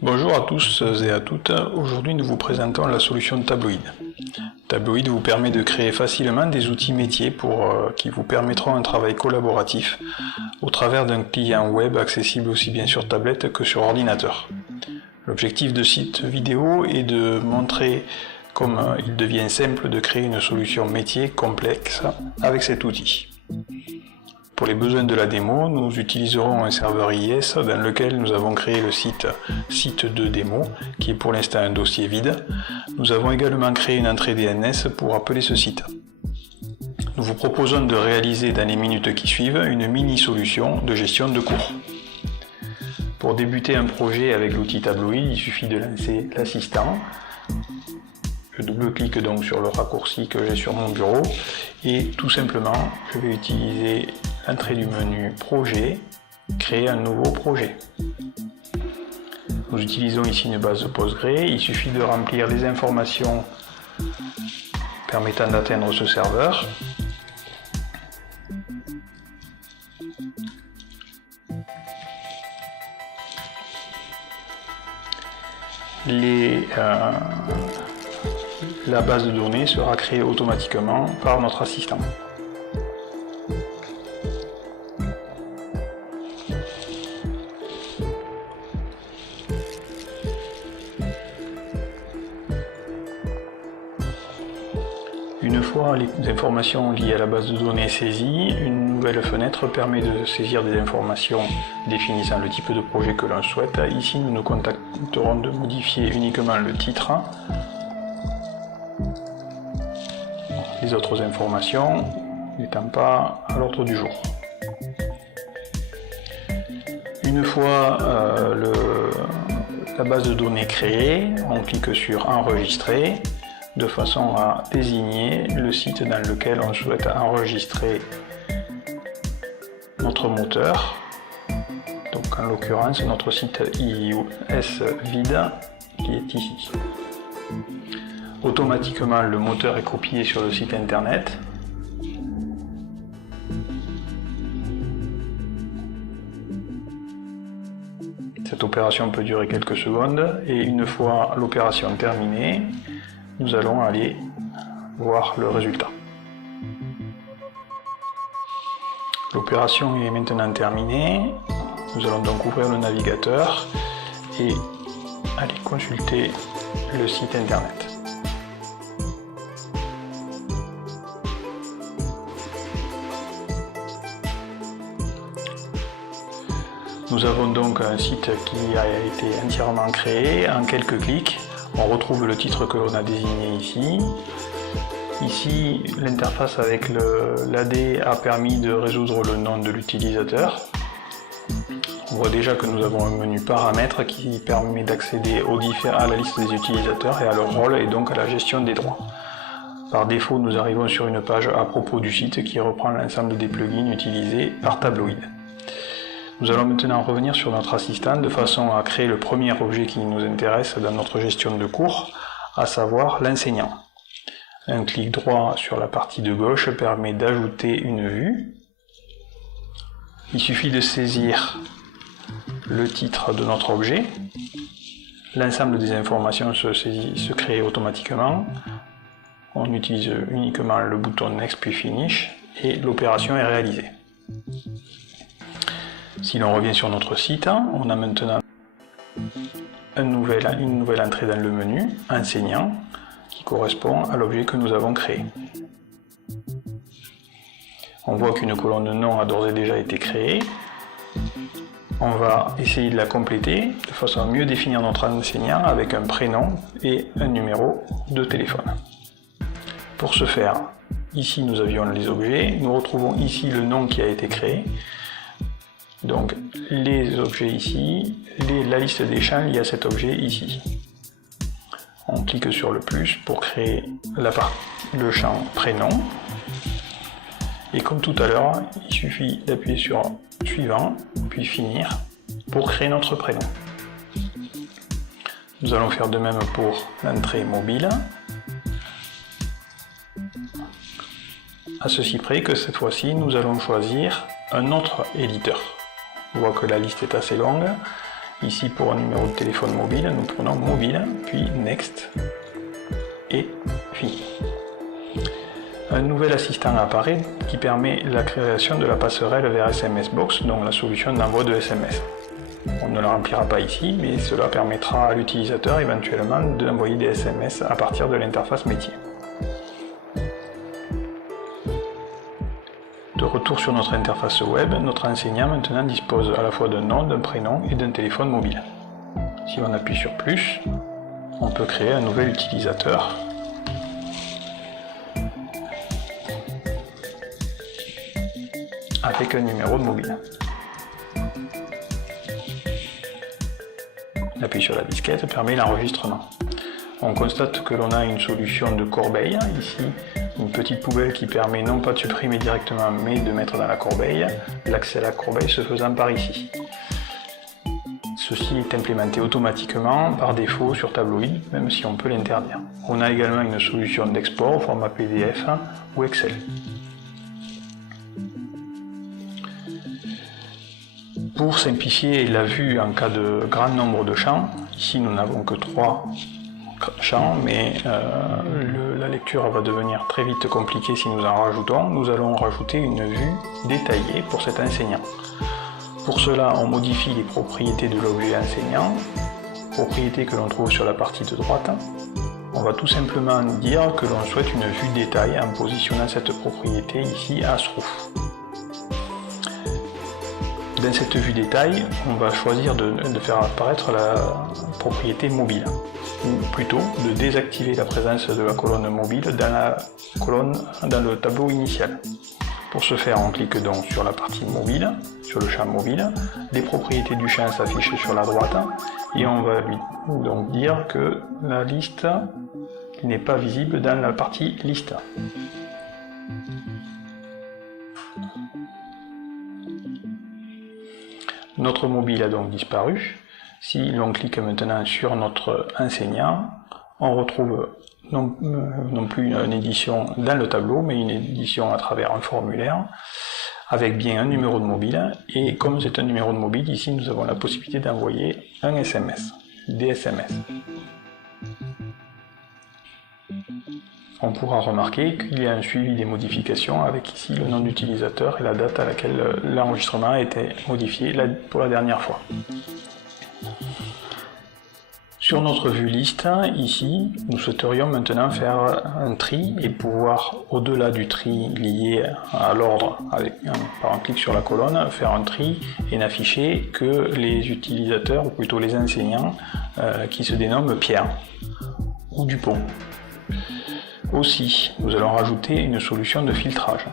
Bonjour à tous et à toutes, aujourd'hui nous vous présentons la solution Tabloid. Tabloid vous permet de créer facilement des outils métiers qui vous permettront un travail collaboratif au travers d'un client web accessible aussi bien sur tablette que sur ordinateur. L'objectif de site vidéo est de montrer comment il devient simple de créer une solution métier complexe avec cet outil. Pour les besoins de la démo, nous utiliserons un serveur IS dans lequel nous avons créé le site de démo, qui est pour l'instant un dossier vide. Nous avons également créé une entrée DNS pour appeler ce site. Nous vous proposons de réaliser dans les minutes qui suivent une mini-solution de gestion de cours. Pour débuter un projet avec l'outil Tabloid, il suffit de lancer l'assistant. Je double-clique donc sur le raccourci que j'ai sur mon bureau et tout simplement je vais utiliser l'entrée du menu Projet, créer un nouveau projet. Nous utilisons ici une base Postgre, il suffit de remplir les informations permettant d'atteindre ce serveur. La base de données sera créée automatiquement par notre assistant. Une fois les informations liées à la base de données saisies, une nouvelle fenêtre permet de saisir des informations définissant le type de projet que l'on souhaite. Ici, nous nous contenterons de modifier uniquement le titre. Les autres informations n'étant pas à l'ordre du jour. Une fois la base de données créée, on clique sur Enregistrer de façon à désigner le site dans lequel on souhaite enregistrer notre moteur. Donc en l'occurrence notre site IIS vide qui est ici. Automatiquement, le moteur est copié sur le site internet. Cette opération peut durer quelques secondes et une fois l'opération terminée, nous allons aller voir le résultat. L'opération est maintenant terminée. Nous allons donc ouvrir le navigateur et aller consulter le site internet. Nous avons donc un site qui a été entièrement créé. En quelques clics, on retrouve le titre que l'on a désigné ici. Ici, l'interface avec l'AD a permis de résoudre le nom de l'utilisateur. On voit déjà que nous avons un menu paramètres qui permet d'accéder à la liste des utilisateurs et à leur rôle et donc à la gestion des droits. Par défaut, nous arrivons sur une page à propos du site qui reprend l'ensemble des plugins utilisés par Tabloid. Nous allons maintenant revenir sur notre assistant de façon à créer le premier objet qui nous intéresse dans notre gestion de cours, à savoir l'enseignant. Un clic droit sur la partie de gauche permet d'ajouter une vue. Il suffit de saisir le titre de notre objet. L'ensemble des informations se crée automatiquement. On utilise uniquement le bouton Next puis Finish et l'opération est réalisée. Si l'on revient sur notre site, on a maintenant une nouvelle entrée dans le menu, enseignant, qui correspond à l'objet que nous avons créé. On voit qu'une colonne de nom a d'ores et déjà été créée. On va essayer de la compléter de façon à mieux définir notre enseignant avec un prénom et un numéro de téléphone. Pour ce faire, ici nous avions les objets, nous retrouvons ici le nom qui a été créé. Donc les objets ici, la liste des champs liés à cet objet ici. On clique sur le plus pour créer le champ prénom. Et comme tout à l'heure, il suffit d'appuyer sur suivant, puis finir pour créer notre prénom. Nous allons faire de même pour l'entrée mobile. À ceci près que cette fois-ci, nous allons choisir un autre éditeur. On voit que la liste est assez longue Ici pour un numéro de téléphone mobile, nous prenons mobile, puis next et fini. Un nouvel assistant apparaît qui permet la création de la passerelle vers SMS Box, donc la solution d'envoi de SMS. On ne la remplira pas ici, mais cela permettra à l'utilisateur éventuellement d'envoyer des SMS à partir de l'interface métier. De retour sur notre interface web, notre enseignant maintenant dispose à la fois d'un nom, d'un prénom et d'un téléphone mobile. Si on appuie sur plus, on peut créer un nouvel utilisateur. Avec un numéro de mobile. L'appui sur la disquette permet l'enregistrement. On constate que l'on a une solution de corbeille, ici une petite poubelle qui permet non pas de supprimer directement mais de mettre dans la corbeille, l'accès à la corbeille se faisant par ici. Ceci est implémenté automatiquement par défaut sur Tabloid, même si on peut l'interdire. On a également une solution d'export au format PDF ou Excel. Pour simplifier la vue en cas de grand nombre de champs, ici nous n'avons que 3 champs, mais la lecture va devenir très vite compliquée si nous en rajoutons. Nous allons rajouter une vue détaillée pour cet enseignant. Pour cela, on modifie les propriétés de l'objet enseignant, propriétés que l'on trouve sur la partie de droite. On va tout simplement dire que l'on souhaite une vue détail en positionnant cette propriété ici à true. Dans cette vue détail, on va choisir de faire apparaître la propriété mobile, ou plutôt de désactiver la présence de la colonne mobile dans le tableau initial. Pour ce faire, on clique donc sur la partie mobile, sur le champ mobile, les propriétés du champ s'affichent sur la droite, et on va lui donc dire que la liste n'est pas visible dans la partie liste. Notre mobile a donc disparu. Si l'on clique maintenant sur notre enseignant, on retrouve non plus une édition dans le tableau, mais une édition à travers un formulaire, avec bien un numéro de mobile. Et comme c'est un numéro de mobile, ici nous avons la possibilité d'envoyer un SMS, des SMS. On pourra remarquer qu'il y a un suivi des modifications avec ici le nom d'utilisateur et la date à laquelle l'enregistrement a été modifié pour la dernière fois. Sur notre vue liste, ici, nous souhaiterions maintenant faire un tri et pouvoir, au-delà du tri lié à l'ordre, par un clic sur la colonne, faire un tri et n'afficher que les utilisateurs, ou plutôt les enseignants, qui se dénomment Pierre ou Dupont. Aussi, nous allons rajouter une solution de filtrage.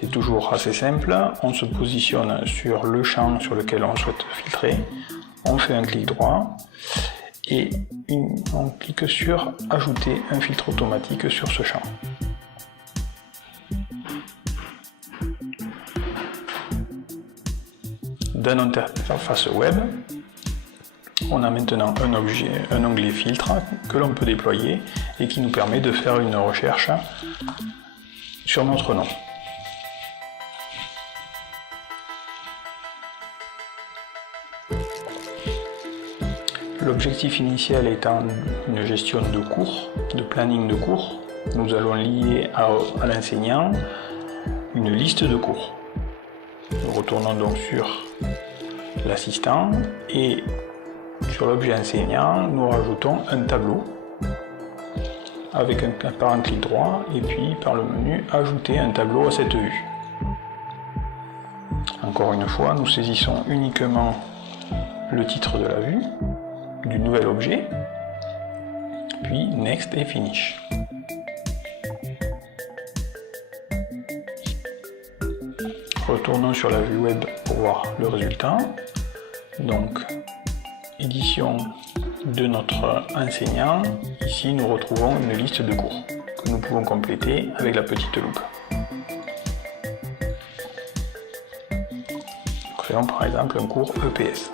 C'est toujours assez simple, on se positionne sur le champ sur lequel on souhaite filtrer, on fait un clic droit et on clique sur ajouter un filtre automatique sur ce champ. Dans notre interface web, on a maintenant un onglet filtre que l'on peut déployer et qui nous permet de faire une recherche sur notre nom. L'objectif initial étant une gestion de cours, de planning de cours, nous allons lier à l'enseignant une liste de cours. Nous retournons donc sur l'assistant et sur l'objet enseignant, nous rajoutons un tableau par un clic droit et puis par le menu ajouter un tableau à cette vue. Encore une fois, nous saisissons uniquement le titre de la vue, du nouvel objet, puis next et finish. Retournons sur la vue web pour voir le résultat. Donc, édition de notre enseignant. Ici, nous retrouvons une liste de cours que nous pouvons compléter avec la petite loupe. Créons par exemple un cours EPS.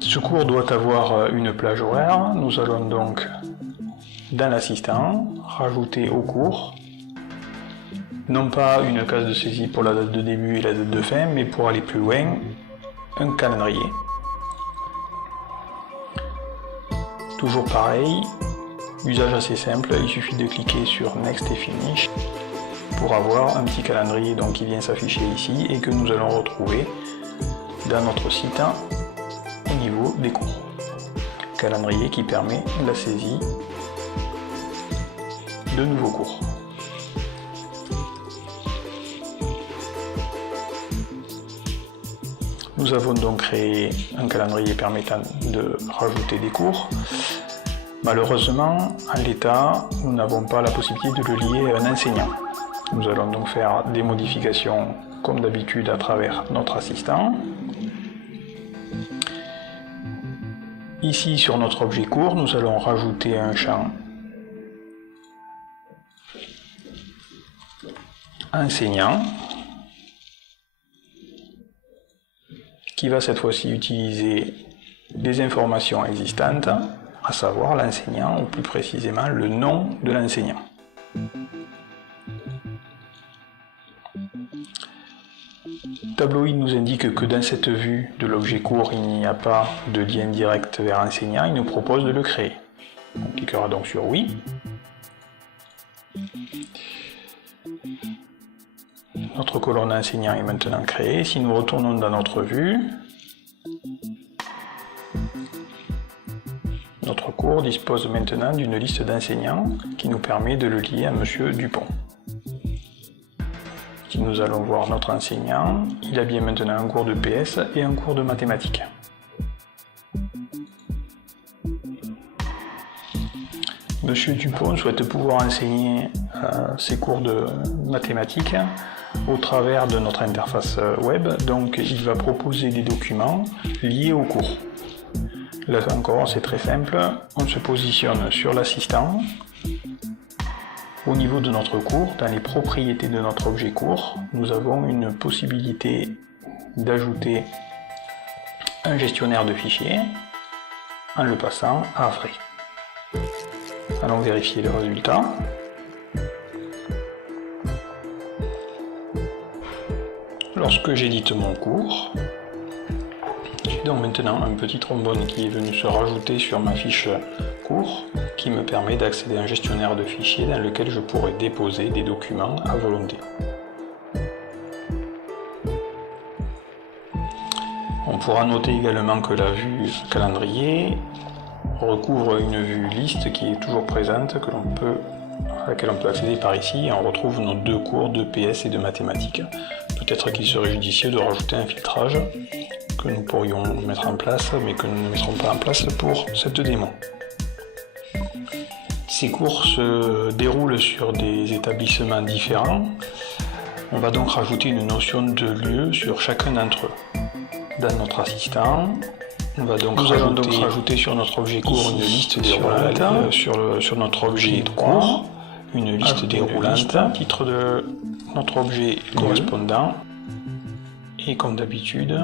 Ce cours doit avoir une plage horaire. Nous allons donc dans l'assistant rajouter au cours non pas une case de saisie pour la date de début et la date de fin, mais pour aller plus loin, un calendrier. Toujours pareil, usage assez simple, il suffit de cliquer sur Next et Finish pour avoir un petit calendrier donc, qui vient s'afficher ici et que nous allons retrouver dans notre site au niveau des cours. Calendrier qui permet la saisie de nouveaux cours. Nous avons donc créé un calendrier permettant de rajouter des cours. Malheureusement, en l'état, nous n'avons pas la possibilité de le lier à un enseignant. Nous allons donc faire des modifications comme d'habitude à travers notre assistant. Ici, sur notre objet cours, nous allons rajouter un champ enseignant qui va cette fois-ci utiliser des informations existantes, à savoir l'enseignant, ou plus précisément le nom de l'enseignant. Tableau nous indique que dans cette vue de l'objet cours, il n'y a pas de lien direct vers enseignant, il nous propose de le créer. On cliquera donc sur oui. Notre colonne enseignant est maintenant créée. Si nous retournons dans notre vue, notre cours dispose maintenant d'une liste d'enseignants qui nous permet de le lier à Monsieur Dupont. Si nous allons voir notre enseignant, il a bien maintenant un cours de PS et un cours de mathématiques. Monsieur Dupont souhaite pouvoir enseigner ses cours de mathématiques au travers de notre interface web, donc il va proposer des documents liés au cours. Là encore, c'est très simple, on se positionne sur l'assistant. Au niveau de notre cours, dans les propriétés de notre objet cours, nous avons une possibilité d'ajouter un gestionnaire de fichiers en le passant à vrai. Allons vérifier le résultat. Lorsque j'édite mon cours, j'ai donc maintenant un petit trombone qui est venu se rajouter sur ma fiche cours qui me permet d'accéder à un gestionnaire de fichiers dans lequel je pourrai déposer des documents à volonté. On pourra noter également que la vue calendrier recouvre une vue liste qui est toujours présente, à laquelle on peut accéder par ici, et on retrouve nos deux cours de PS et de mathématiques. Peut-être qu'il serait judicieux de rajouter un filtrage que nous pourrions mettre en place, mais que nous ne mettrons pas en place pour cette démo. Ces cours se déroulent sur des établissements différents. On va donc rajouter une notion de lieu sur chacun d'entre eux. Dans notre assistant, nous allons donc rajouter sur notre objet cours une liste déroulante, sur notre objet cours, une liste déroulante, titre de notre objet correspondant, et comme d'habitude,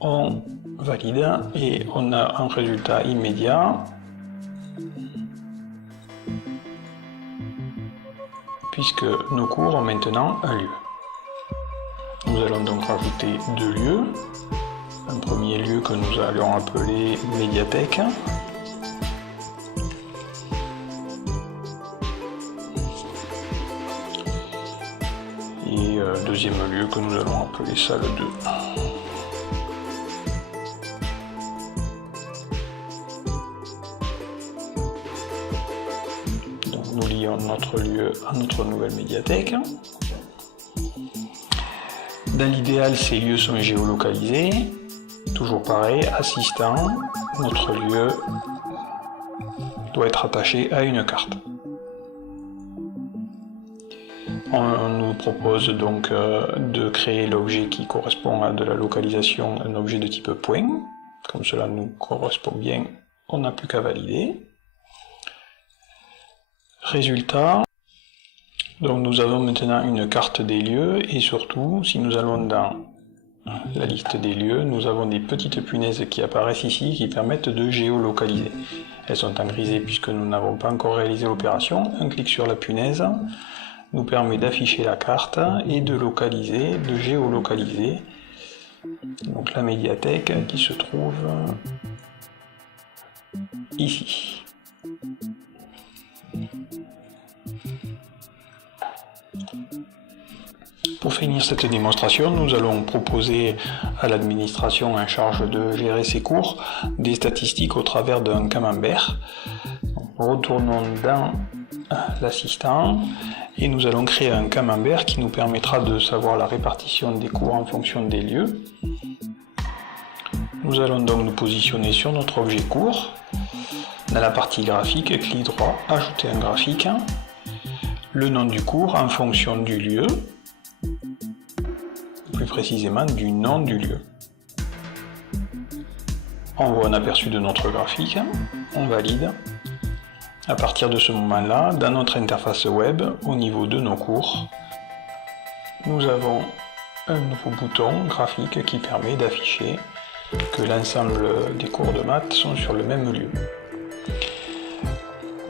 on valide et on a un résultat immédiat puisque nos cours ont maintenant un lieu. Nous allons donc rajouter deux lieux. Un premier lieu que nous allons appeler médiathèque. Et deuxième lieu que nous allons appeler salle 2. Donc nous lions notre lieu à notre nouvelle médiathèque. Dans l'idéal, ces lieux sont géolocalisés. Toujours pareil, assistant, notre lieu doit être attaché à une carte. On nous propose donc de créer l'objet qui correspond à de la localisation, un objet de type point. Comme cela nous correspond bien, on n'a plus qu'à valider. Résultat, donc nous avons maintenant une carte des lieux et surtout, si nous allons dans la liste des lieux, nous avons des petites punaises qui apparaissent ici qui permettent de géolocaliser. Elles sont en grisé puisque nous n'avons pas encore réalisé l'opération. Un clic sur la punaise nous permet d'afficher la carte et de localiser, de géolocaliser donc la médiathèque qui se trouve ici. Pour finir cette démonstration, nous allons proposer à l'administration en charge de gérer ces cours des statistiques au travers d'un camembert. Retournons dans l'assistant et nous allons créer un camembert qui nous permettra de savoir la répartition des cours en fonction des lieux. Nous allons donc nous positionner sur notre objet cours. Dans la partie graphique, clic droit, ajouter un graphique, le nom du cours en fonction du lieu, plus précisément du nom du lieu. On voit un aperçu de notre graphique, on valide. À partir de ce moment-là, dans notre interface web, au niveau de nos cours, nous avons un nouveau bouton graphique qui permet d'afficher que l'ensemble des cours de maths sont sur le même lieu.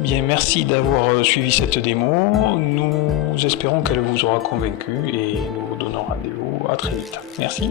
Bien, merci d'avoir suivi cette démo. Nous espérons qu'elle vous aura convaincu et nous vous donnons rendez-vous à très vite. Merci.